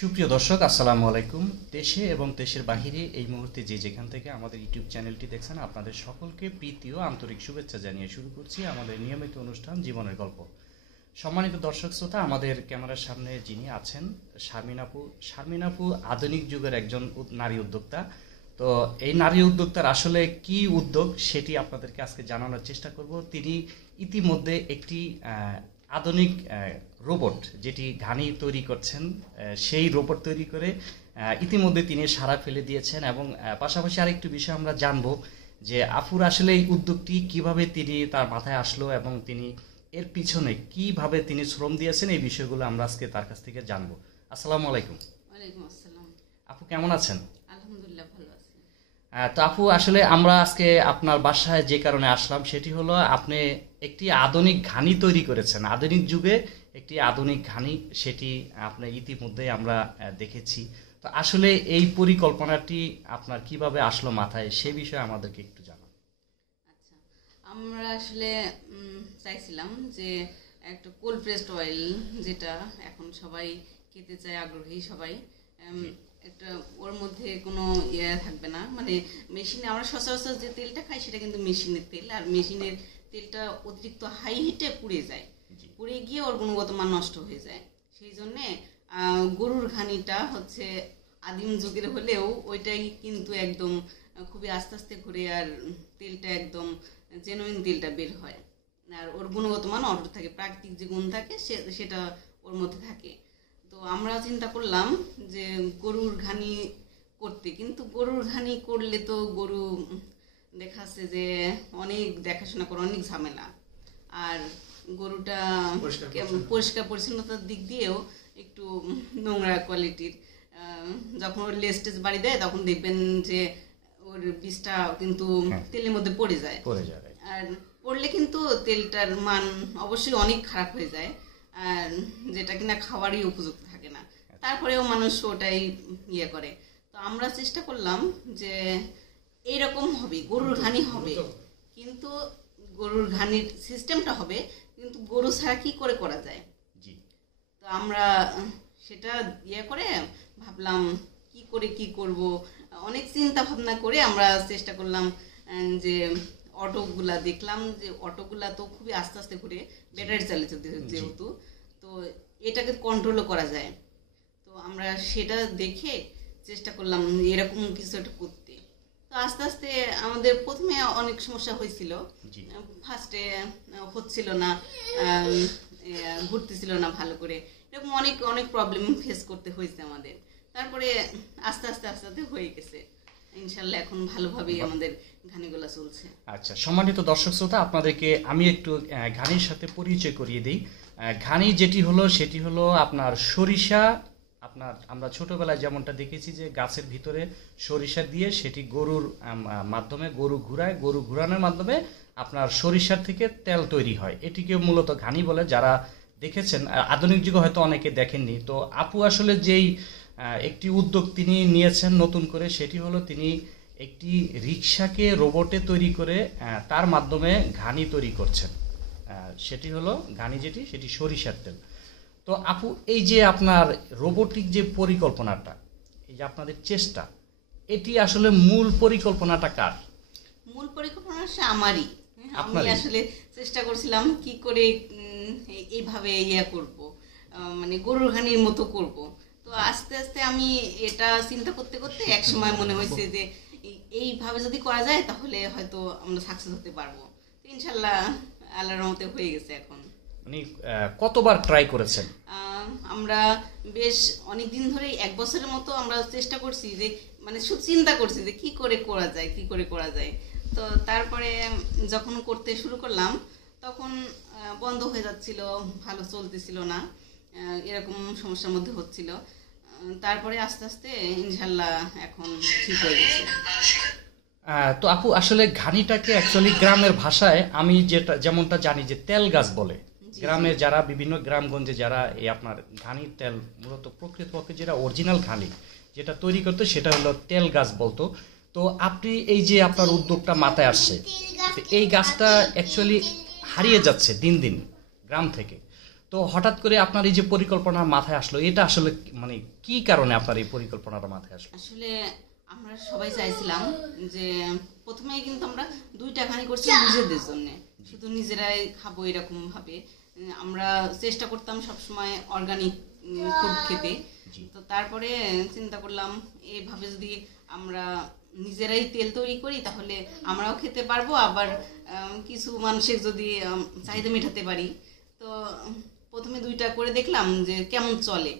সুপ্রিয় দর্শক, আসসালামু আলাইকুম। দেশে এবং দেশের বাহিরে এই মুহূর্তে যে যেখান থেকে আমাদের ইউটিউব চ্যানেলটি দেখছেন, আপনাদের সকলকে প্রীতি ও আন্তরিক শুভেচ্ছা জানিয়ে শুরু করছি আমাদের নিয়মিত অনুষ্ঠান জীবনের গল্প। সম্মানিত দর্শক শ্রোতা, আমাদের ক্যামেরার সামনে যিনি আছেন শারমিন আপু আধুনিক যুগের একজন নারী উদ্যোক্তা। তো এই নারী উদ্যোক্তার আসলে কি উদ্যোগ সেটি আপনাদেরকে আজকে জানানোর চেষ্টা করব। তিনি ইতিমধ্যে একটি আধুনিক রোবট যেটি ঘানি তৈরি করছেন, সেই রোবট তৈরি করে ইতিমধ্যে তিনি সাড়া ফেলে দিয়েছেন। এবং পাশাপাশি আরেকটু বিষয় আমরা জানবো যে আপুর আসলে এই উদ্যোগটি কিভাবে তিনি তার মাথায় আসলো এবং তিনি এর পিছনে কিভাবে তিনি শ্রম দিয়েছেন, এই বিষয়গুলো আমরা আজকে তার কাছ থেকে জানবো। আসসালামু আলাইকুম। ওয়ালাইকুম আসসালাম। আপু কেমন আছেন? আলহামদুলিল্লাহ ভালো আছি। তো আপু, আসলে আমরা আজকে আপনার বাসায় যে কারণে আসলাম সেটি হলো আপনি একটি আধুনিক ঘানি তৈরি করেছেন, আধুনিক যুগে একটি আধুনিক ঘানি, সেটি আপনি ইতিমধ্যে আমরা দেখেছি। তো আসলে এই পরিকল্পনাটি আপনার কিভাবে আসলো মাথায়, সে বিষয়ে আমাদেরকে একটু জানান। আচ্ছা, আমরা আসলে চাইছিলাম যে একটা কোল্ড প্রেসড অয়েল, যেটা এখন সবাই খেতে চায়, আগ্রহী সবাই। একটা ওর মধ্যে কোনো ইয়ে থাকবে না, মানে মেশিনে আমরা সচরাচর যে তেলটা খাই সেটা কিন্তু মেশিনের তেল, আর মেশিনের তেলটা অতিরিক্ত হাই হিটে পুড়ে যায়, পুড়ে গিয়ে ওর গুণগত মান নষ্ট হয়ে যায়। সেই জন্যে গরুর ঘানিটা হচ্ছে আদিম যুগের হলেও ওইটাই কিন্তু একদম খুবই আস্তে আস্তে ঘুরে, আর তেলটা একদম জেনুইন তেলটা বের হয়, আর ওর গুণগত মান অটুট থাকে, প্রাকৃতিক যে গুণ থাকে সেটা ওর মধ্যে থাকে। তো আমরা চিন্তা করলাম যে গরুর ঘানি করতে, কিন্তু গরুর ঘানি করলে তো গরু দেখাচ্ছে যে অনেক দেখাশোনা করে, অনেক ঝামেলা, আর গরুটা পরিষ্কার পরিচ্ছন্নতার দিক দিয়েও একটু নোংরা কোয়ালিটির। যখন ওর লেস্টেজ বাড়ি দেয় তখন দেখবেন যে ওর বীজটা কিন্তু তেলের মধ্যে পড়ে যায়, আর পড়লে কিন্তু তেলটার মান অবশ্যই অনেক খারাপ হয়ে যায়, আর যেটা কিনা খাওয়ারই উপযুক্ত থাকে না। তারপরেও মানুষ ওটাই ইয়ে করে। তো আমরা চেষ্টা করলাম যে এইরকম হবে, গরুর ঘানি হবে, কিন্তু গরুর ঘানির সিস্টেমটা হবে, কিন্তু গরু ছাড়া কি করে করা যায়। তো আমরা সেটা ইয়ে করে ভাবলাম কি করব, অনেক চিন্তা ভাবনা করে আমরা চেষ্টা করলাম যে অটোগুলা দেখলাম যে অটোগুলা তো খুবই আস্তে আস্তে ঘুরে, ব্যাটারি চালিত যেহেতু, তো এটাকে কন্ট্রোলও করা যায়। তো আমরা সেটা দেখে চেষ্টা করলাম এরকম কিছু একটা করতে। তো আস্তে আস্তে আমাদের প্রথমে অনেক সমস্যা হয়েছিল, ফার্স্টে হচ্ছিল না, ঘুরতেছিল না ভালো করে, এরকম অনেক অনেক প্রবলেম ফেস করতে হয়েছে আমাদের। তারপরে আস্তে আস্তে হয়ে গেছে, ইনশাল্লাহ এখন ভালোভাবেই আমাদের ঘানিগুলা চলছে। আচ্ছা, সম্মানিত দর্শক শ্রোতা, আপনাদেরকে আমি একটু ঘানির সাথে পরিচয় করিয়ে দিই। ঘানি যেটি হলো সেটি হলো আপনার সরিষা। আমরা ছোটবেলায় যেমনটা দেখেছি যে গাছের ভিতরে সরিষা দিয়ে সেটি গরুর মাধ্যমে গরু ঘুরায়, গরু ঘুরানোর মাধ্যমে আপনার সরিষার থেকে তেল তৈরি হয়, এটিকে মূলত ঘানি বলে। যারা দেখেছেন, আধুনিক যুগে হয়তো অনেকে দেখেননি। তো আপু আসলে যেই একটি উদ্যোগ তিনি নিয়েছেন নতুন করে, সেটি হলো তিনি একটি রিক্সাকে রোবটে তৈরি করে তার মাধ্যমে ঘানি তৈরি করছেন। সেটি হলো ঘানি সেটি সরিষার তেল। তো আপু, এই যে আপনার রোবোটিক যে পরিকল্পনাটা, এই যে আপনাদের চেষ্টা, এটি আসলে মূল পরিকল্পনাটা কার? মূল পরিকল্পনা আমারই। আমি আসলে চেষ্টা করছিলাম কি করে এইভাবে করব, মানে গরুর ঘানির মতো করব। তো আস্তে আস্তে আমি এটা চিন্তা করতে করতে এক সময় মনে হয়েছে যে এইভাবে যদি করা যায় তাহলে হয়তো আমরা সাকসেস হতে পারবো। ইনশাল্লাহ আল্লাহর রহমতে হয়ে গেছে। এখন মানে কতবার ট্রাই করেছেন? আমরা বেশ অনেক দিন ধরে, 1 বছরের মতো আমরা চেষ্টা করছি, যে মানে শুধু চিন্তা করছি যে কি করে করা যায়। তো তারপরে যখন করতে শুরু করলাম তখন বন্ধ হয়ে যাচ্ছিল, ভালো চলতেছিল না, এরকম সমস্যার মধ্যে হচ্ছিল। তারপরে আস্তে আস্তে ইনশাল্লাহ এখন ঠিক হয়ে গেছে। তো আপু, আসলে ঘানিটাকে অ্যাকচুয়ালি গ্রামের ভাষায় আমি যেমনটা জানি যে তেল গাছ বলে। গ্রামে যারা বিভিন্ন গ্রামগঞ্জে যারা এই আপনার ঘানির তেল, মূলত প্রকৃতপক্ষে যেটা অরিজিনাল ঘানি যেটা তৈরি করতো সেটা হলো তেল গাছ বলতো। তো আপনি এই যে আপনার উদ্যোগটা মাথায় আসছে, এই গাছটা অ্যাকচুয়ালি হারিয়ে যাচ্ছে দিন দিন গ্রাম থেকে। তো তো হঠাৎ করে আপনার এই যে পরিকল্পনা মাথায় আসলো, এটা আসলে মানে কি কারণে আপনার এই পরিকল্পনাটা মাথায় আসলো? আসলে আমরা সবাই চাইছিলাম যে প্রথমেই কিন্তু আমরা 2টা ঘানি করছি নিজেদের জন্য, শুধু নিজেরাই খাবো এরকম ভাবে। আমরা চেষ্টা করতাম সবসময় অর্গানিক ফুড খেতে। তো তারপরে চিন্তা করলাম এইভাবে যদি আমরা নিজেরাই তেল তৈরি করি তাহলে আমরাও খেতে পারবো, আবার কিছু মানুষের যদি চাহিদা মেটাতে পারি। তো প্রথমে 2টা করে দেখলাম যে কেমন চলে।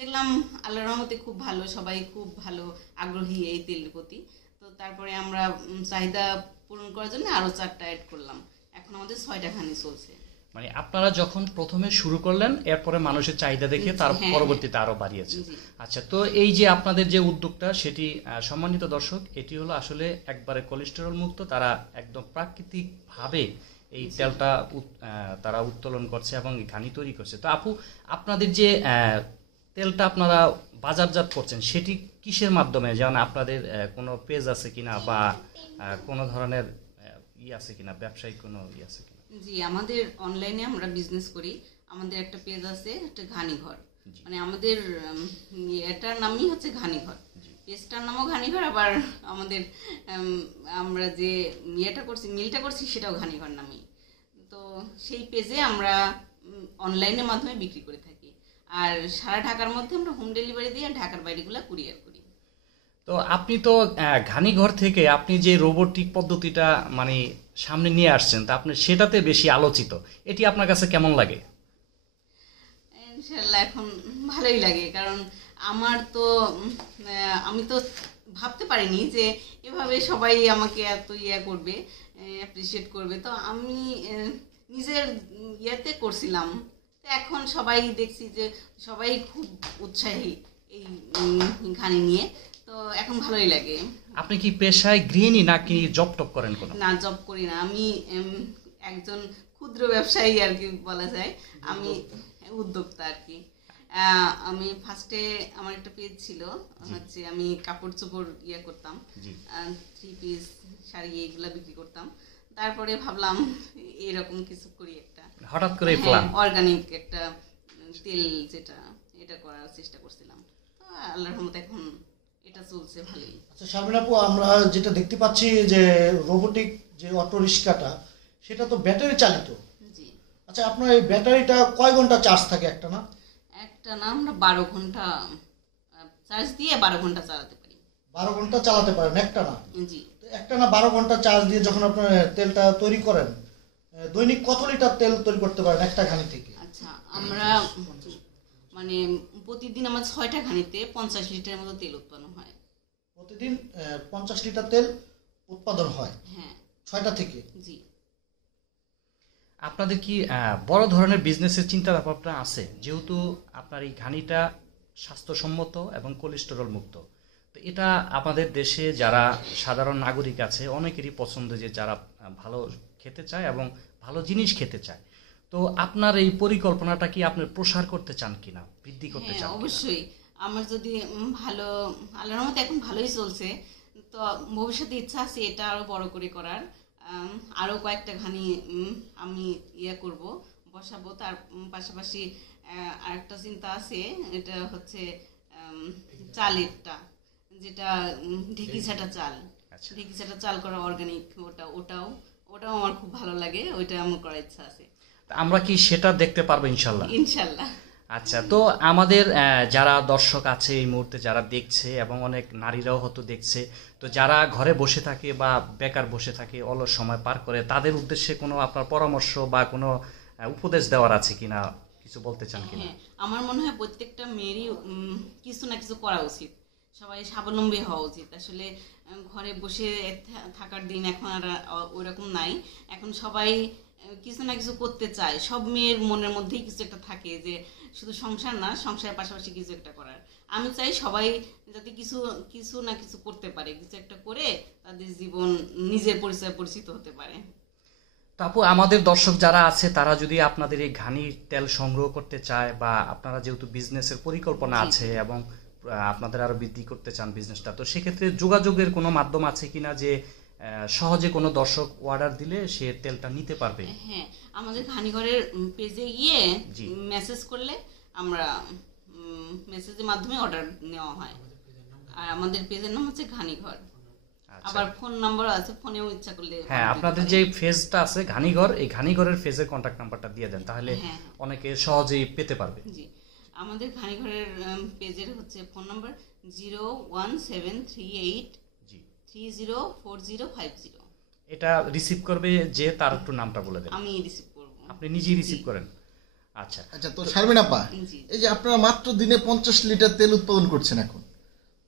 দেখলাম আল্লাহর রহমতে খুব ভালো, সবাই খুব ভালো আগ্রহী এই তেলের প্রতি। তো তারপরে আমরা চাহিদা পূরণ করার জন্য আরও 4টা অ্যাড করলাম, এখন আমাদের 6টা ঘানি চলছে। মানে আপনারা যখন প্রথমে শুরু করলেন, এরপরে মানুষের চাহিদা দেখে তার পরবর্তীতে আরো বাড়িয়েছে। আচ্ছা, তো এই যে আপনাদের যে উদ্যোগটা, সেটি সম্মানিত দর্শক, এটি হলো আসলে একবারে কোলেস্টেরল মুক্ত। তারা একদম প্রাকৃতিক ভাবে এই তেলটা তারা উত্তোলন করছে এবং ঘানি তৈরি করছে। তো আপু, আপনাদের যে তেলটা আপনারা বাজারজাত করছেন সেটি কিসের মাধ্যমে? যেমন আপনাদের কোনো পেজ আছে কিনা বা কোনো ধরনের আছে কিনা, ব্যবসায়িক কোনো আছে কিনা? জি, আমাদের অনলাইনে আমরা বিজনেস করি। আমাদের একটা পেজ আছে, একটা ঘানিঘর, মানে আমাদের এটার নামই হচ্ছে ঘানিঘর, পেজটার নামও ঘানিঘর। আবার আমাদের আমরা যে মিলটা করছি সেটাও ঘানিঘর নামই। তো সেই পেজে আমরা অনলাইনের মাধ্যমে বিক্রি করে থাকি, আর সারা ঢাকার মধ্যে আমরা হোম ডেলিভারি দিয়ে ঢাকার বাইরেগুলো কুরিয়ার করি। তো আপনি তো ঘানিঘর থেকে আপনি যে রোবোটিক পদ্ধতিটা মানে সামনে নিয়ে আসছেন, তা আপনি সেটাতে বেশি আলোচিত। এটি আপনার কাছে কেমন লাগে? ইনশাআল্লাহ এখন ভালোই লাগে, কারণ আমি তো ভাবতে পারিনি যে এভাবে সবাই আমাকে এত করবে, অ্যাপ্রিসিয়েট করবে। তো আমি নিজের ইয়েতে করছিলাম, তো এখন সবাই দেখছি যে সবাই খুব উৎসাহী এই ঘানি নিয়ে। তো এখন ভালোই লাগে। আপনি কি পেশায় গৃহিণী নাকি জব টপ করেন? কোনো না, জব করি না, আমি একজন ক্ষুদ্র ব্যবসায়ী আর কি বলা যায়। আমি উদ্যোক্তা আর কি। আমি ফার্স্টে আমার একটা পেজ ছিল, হচ্ছে আমি কাপড় চোপড় করতাম, 3 পিস শাড়ি এইগুলা বিক্রি করতাম। তারপরে ভাবলাম এরকম কিছু করি, একটা হঠাৎ করে প্ল্যান অর্গানিক একটা তেল, এটা করার চেষ্টা করছিলাম। তো আল্লাহর রহমতে এখন এটা চলছে ভালোই। আচ্ছা শারমিন আপু, আমরা যেটা দেখতে পাচ্ছি যে রোবোটিক যে অটো রিক্সাটা, সেটা তো ব্যাটারি চালিত। জি। আচ্ছা, আপনার এই ব্যাটারিটা কয় ঘন্টা চার্জ থাকে? একটা না আমরা 12 ঘন্টা চার্জ দিয়ে 12 ঘন্টা চালাতে পারি। 12 ঘন্টা চালাতে পারেন একটা না? জি। একটা না 12 ঘন্টা চার্জ দিয়ে যখন আপনার তেলটা তৈরি করেন, দৈনিক কত লিটার তেল তৈরি করতে পারেন একটা ঘানি থেকে? আচ্ছা, আমরা মানে প্রতিদিন আমার 6টা ঘানিতে 50 লিটারের মতো তেল উৎপন্ন হয়। প্রতিদিন 50 লিটার তেল উৎপাদন হয়? হ্যাঁ, 6টা থেকে। জি। আপনাদের কি বড় ধরনের বিজনেসের চিন্তা ভাবনা আছে? যেহেতু আপনার এই ঘানিটা স্বাস্থ্যসম্মত এবং কোলেস্টেরল মুক্ত, তো এটা আমাদের দেশে যারা সাধারণ নাগরিক আছে অনেকেরই পছন্দ, যে যারা ভালো খেতে চায় এবং ভালো জিনিস খেতে চায়। তো আপনার এই পরিকল্পনাটা কি আপনি প্রসার করতে চান কিনা, বৃদ্ধি করতে চান? অবশ্যই। আমার যদি ভালো, আল্লাহর রহমতে এখন ভালোই চলছে, তো ভবিষ্যতে ইচ্ছা আছে এটা আরো বড় করে করার। আরো কয়েকটা ঘানি আমি করব, বসাবো। তার পাশাপাশি আরেকটা চিন্তা আছে, এটা হচ্ছে চালেরটা, যেটা ঢেঁকি ছাটা চাল। ঢেঁকি ছাটা চাল করা অর্গানিক, ওটাও আমার খুব ভালো লাগে, ওইটা আমার করার ইচ্ছা আছে। আমরা কি সেটা দেখতে পারবো ইনশাল্লাহ? ইনশাল্লাহ। আচ্ছা, তো আমাদের যারা দর্শক আছে এই মুহূর্তে, যারা দেখছে এবং অনেক নারীরাও হয়তো দেখছে, তো যারা ঘরে বসে থাকে বা বেকার বসে থাকে, অলস সময় পার করে, তাদের উদ্দেশ্যে কোনো আপনার পরামর্শ বা কোনো উপদেশ দেওয়ার আছে কিনা, কিছু বলতে চান কিনা? আমার মনে হয় প্রত্যেকটা মেয়েরই কিছু না কিছু করা উচিত, সবাই স্বাবলম্বী হওয়া উচিত। আসলে ঘরে বসে থাকার দিন এখন আর ওইরকম নাই। এখন সবাই কিছু না কিছু করতে চায়, সব মেয়ের মনের মধ্যেই কিছু একটা থাকে যে শুধু সংসার না, সংসারের পাশাপাশি কিছু একটা করার। আমি চাই সবাই যাতে কিছু না কিছু করতে পারে, কিছু একটা করে তাদের জীবন নিজের পরিচিত হতে পারে। আপু, আমাদের দর্শক যারা আছে তারা যদি আপনাদের এই ঘানির তেল সংগ্রহ করতে চায়, বা আপনারা যেহেতু বিজনেসের পরিকল্পনা আছে এবং আপনাদের আরো বৃদ্ধি করতে চান বিজনেসটা, তো সেক্ষেত্রে যোগাযোগের কোনো মাধ্যম আছে কিনা, যে সহজে কোনো দর্শক অর্ডার দিলে সে তেলটা নিতে পারবে? হ্যাঁ, আমাদের ঘানিঘরের পেজে গিয়ে জি। মেসেজ করলে আমরা মেসেজের মাধ্যমে অর্ডার নেওয়া হয়। আর আমাদের পেজের নাম হচ্ছে ঘানিঘর। আচ্ছা। আবার ফোন নাম্বারও আছে, ফোনেও ইচ্ছা করলে হ্যাঁ, order আপনাদের দিতে যে পারে। ফেজটা আছে ঘানিঘর, এই ঘানিঘরের ফেজের কন্ট্যাক্ট নাম্বারটা দিয়ে দেন, তাহলে হ্যাঁ। অনেকে সহজেই পেতে পারবে। জি, আমাদের ঘানিঘরের পেজের হচ্ছে ফোন নাম্বার 01738 জি, 304050। এটা রিসিভ করবে যে, তার একটু নামটা বলে দেন। আমি রিসিভ করব। আপনি নিজেই রিসিভ করেন? আচ্ছা। আচ্ছা, তো শারমিন আপা, জি। এই যে আপনারা মাত্র দিনে 50 লিটার তেল উৎপাদন করছেন এখন,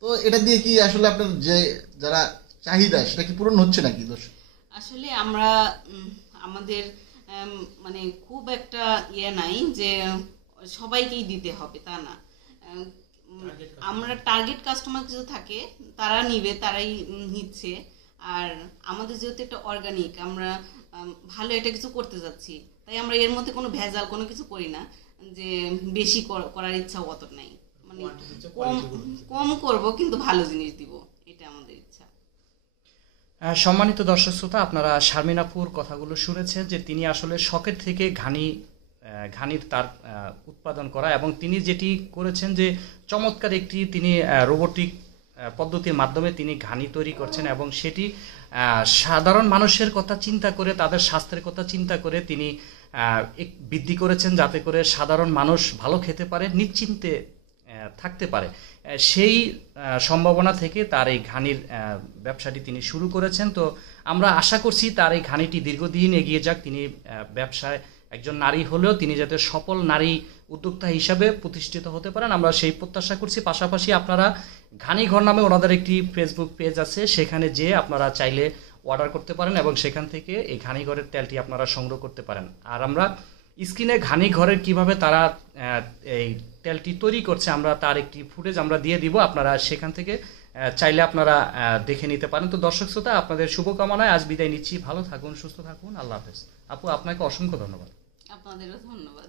তো এটা দিয়ে কি আসলে আপনার যে যারা চাহিদা সেটা কি পূরণ হচ্ছে নাকি দর্শক? আসলে আমরা আমাদের মানে খুব একটা নাই যে সবাইকেই দিতে হবে, তা না। আমরা টার্গেট কাস্টমার কিছু থাকে, তারা নিবে, তারাই নিচ্ছে। আর আমাদের যেহেতু একটা অর্গানিক, আমরা ভালো এটা কিছু করতে যাচ্ছি, তাই আমরা এর মধ্যে কোনো ভেজাল কোনো কিছু করি না, যে বেশি করার ইচ্ছাও অত নাই। মানে কম করব কিন্তু ভালো জিনিস দিব, এটা আমাদের ইচ্ছা। সম্মানিত দর্শক শ্রোতা, আপনারা শারমিন আপুর কথাগুলো শুনেছেন যে তিনি আসলে শখের থেকে ঘানির তার উৎপাদন করা, এবং তিনি যেটি করেছেন যে চমৎকার একটি তিনি রোবোটিক পদ্ধতির মাধ্যমে তিনি ঘানি তৈরি করছেন, এবং সেটি সাধারণ মানুষের কথা চিন্তা করে, তাদের স্বাস্থ্যের কথা চিন্তা করে তিনি বৃদ্ধি করেছেন, যাতে করে সাধারণ মানুষ ভালো খেতে পারে, নিশ্চিন্তে থাকতে পারে। সেই সম্ভাবনা থেকে তার এই ঘানির ব্যবসাটি তিনি শুরু করেছেন। তো আমরা আশা করছি তার এই ঘানিটি দীর্ঘদিন এগিয়ে যাক। তিনি ব্যবসায় একজন নারী হলেও তিনি যাতে সফল নারী উদ্যোক্তা হিসাবে প্রতিষ্ঠিত হতে পারেন, আমরা সেই প্রত্যাশা করছি। পাশাপাশি আপনারা ঘানিঘর নামে ওনাদের একটি ফেসবুক পেজ আছে, সেখানে যেয়ে আপনারা চাইলে অর্ডার করতে পারেন এবং সেখান থেকে এই ঘানিঘরের তেলটি আপনারা সংগ্রহ করতে পারেন। আর আমরা স্ক্রিনে ঘানিঘরের কিভাবে তারা এই তেলটি তৈরি করছে, আমরা তার একটি ফুটেজ আমরা দিয়ে দিব, আপনারা সেখান থেকে চাইলে আপনারা দেখে নিতে পারেন। তো দর্শক শ্রোতা, আপনাদের শুভকামনায় আজ বিদায় নিচ্ছি। ভালো থাকুন, সুস্থ থাকুন, আল্লাহ হাফেজ। আপু, আপনাকে অসংখ্য ধন্যবাদ। আপনাদেরও ধন্যবাদ।